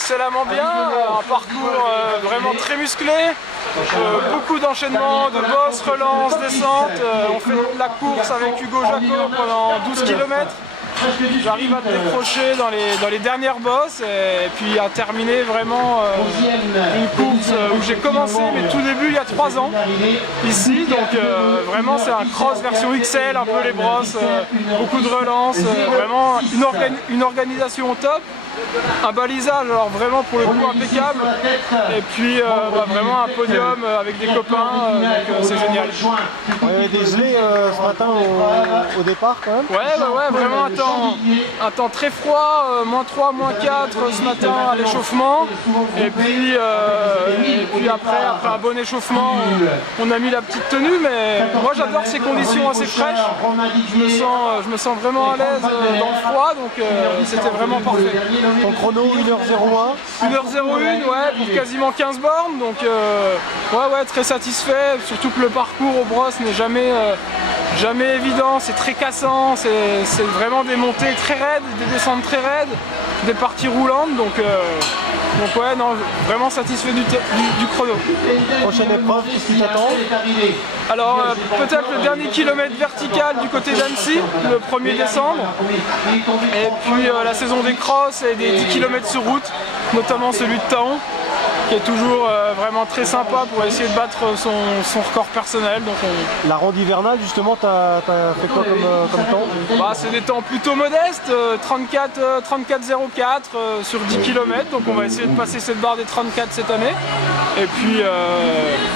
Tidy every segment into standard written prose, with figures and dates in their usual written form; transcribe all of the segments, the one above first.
excellemment bien, un parcours vraiment très musclé, beaucoup d'enchaînements, de bosses, relances, descentes. On fait la course avec Hugo Jacot pendant 12 km. J'arrive à décrocher dans les dernières bosses et puis à terminer vraiment une course où j'ai commencé mes tout débuts il y a 3 ans ici, donc vraiment c'est un cross version XL, un peu les brosses, beaucoup de relances, vraiment une organisation au top. Un balisage alors vraiment pour le coup impeccable et puis vraiment un podium avec des copains, donc c'est génial. Il y avait des gelées ce matin au départ quand même. Ouais, vraiment un temps très froid, -3, -4 ce matin à l'échauffement et puis après un bon échauffement on a mis la petite tenue, mais moi j'adore ces conditions assez fraîches, je me sens vraiment à l'aise dans le froid, donc c'était vraiment parfait. Ton chrono 1h01. 1h01, ouais, pour quasiment 15 bornes, donc ouais, très satisfait, surtout que le parcours aux brosses n'est jamais évident, c'est très cassant, c'est vraiment des montées très raides, des descentes très raides, des parties roulantes, donc ouais, non, vraiment satisfait du chrono. Prochaine épreuve, qu'est-ce qui t'attend? Alors peut-être le dernier kilomètre vertical du côté d'Annecy, le 1er décembre, et puis la saison des crosses et des 10 km sur route, notamment celui de Taon, qui est toujours vraiment très sympa pour essayer de battre son record personnel. Donc La ronde hivernale justement, t'as fait quoi comme temps? C'est des temps plutôt modestes, 34,04 sur 10 km, donc on va essayer de passer cette barre des 34 cette année. Et puis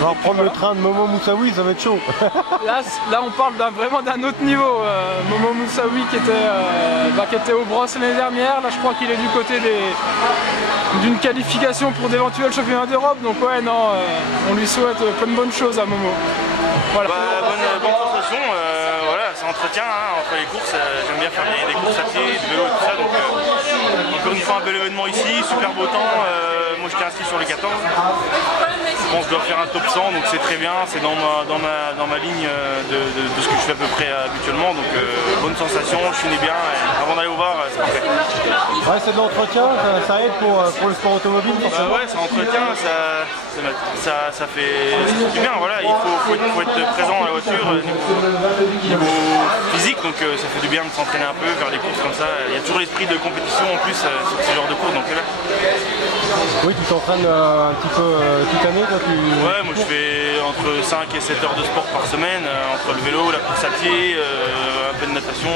on va reprendre le train de Momo Moussaoui, ça va être chaud. Là on parle vraiment d'un autre niveau. Momo Moussaoui qui était au Brosse l'année dernière, là je crois qu'il est du côté d'une qualification pour d'éventuels championnats d'Europe, donc ouais, non, on lui souhaite plein de bonnes choses à Momo. Voilà. Bonne sensation, voilà, ça entretient entre les courses, j'aime bien faire des courses à pied, du vélo et tout ça, donc encore une fois un bel événement ici, super beau temps, moi j'étais inscrit sur les 14, je pense que je dois faire un top 100, donc c'est très bien, c'est dans ma ligne de ce que je fais à peu près habituellement, donc bonne sensation, je finis bien, et avant d'aller au bar, c'est parfait. Ouais, c'est de l'entretien, ça aide pour le sport automobile forcément. Ouais, ça entretient, ça fait du bien, voilà, il faut être présent dans la voiture niveau physique, donc ça fait du bien de s'entraîner un peu, faire des courses comme ça, il y a toujours l'esprit de compétition en plus sur ce genre de course, donc là. Oui, tu t'entraînes un petit peu toute l'année toi, Ouais, moi je fais entre 5 et 7 heures de sport par semaine, entre le vélo, la course à pied, un peu de natation,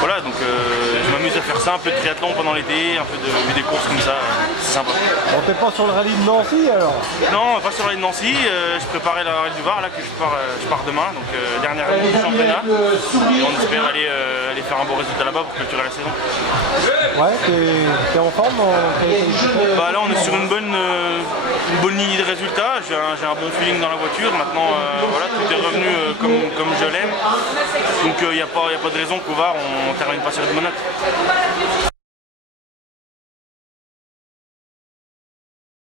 voilà, donc je m'amuse à faire ça, un peu de triathlon pendant l'été, un peu des courses comme ça, c'est sympa. Bon, t'es pas sur le rallye de Nancy alors? Non, pas sur le rallye de Nancy, je préparais la rallye du Var là que je pars demain, donc dernière année du championnat, et on espère aller faire un bon résultat là-bas pour clôturer la saison. Ouais, t'es en forme? Là on est sur une bonne ligne de résultats, j'ai un bon feeling dans la voiture, maintenant voilà, tout est revenu comme je l'aime, donc il n'y a pas de raison qu'au Var on termine pas sur une bonne note.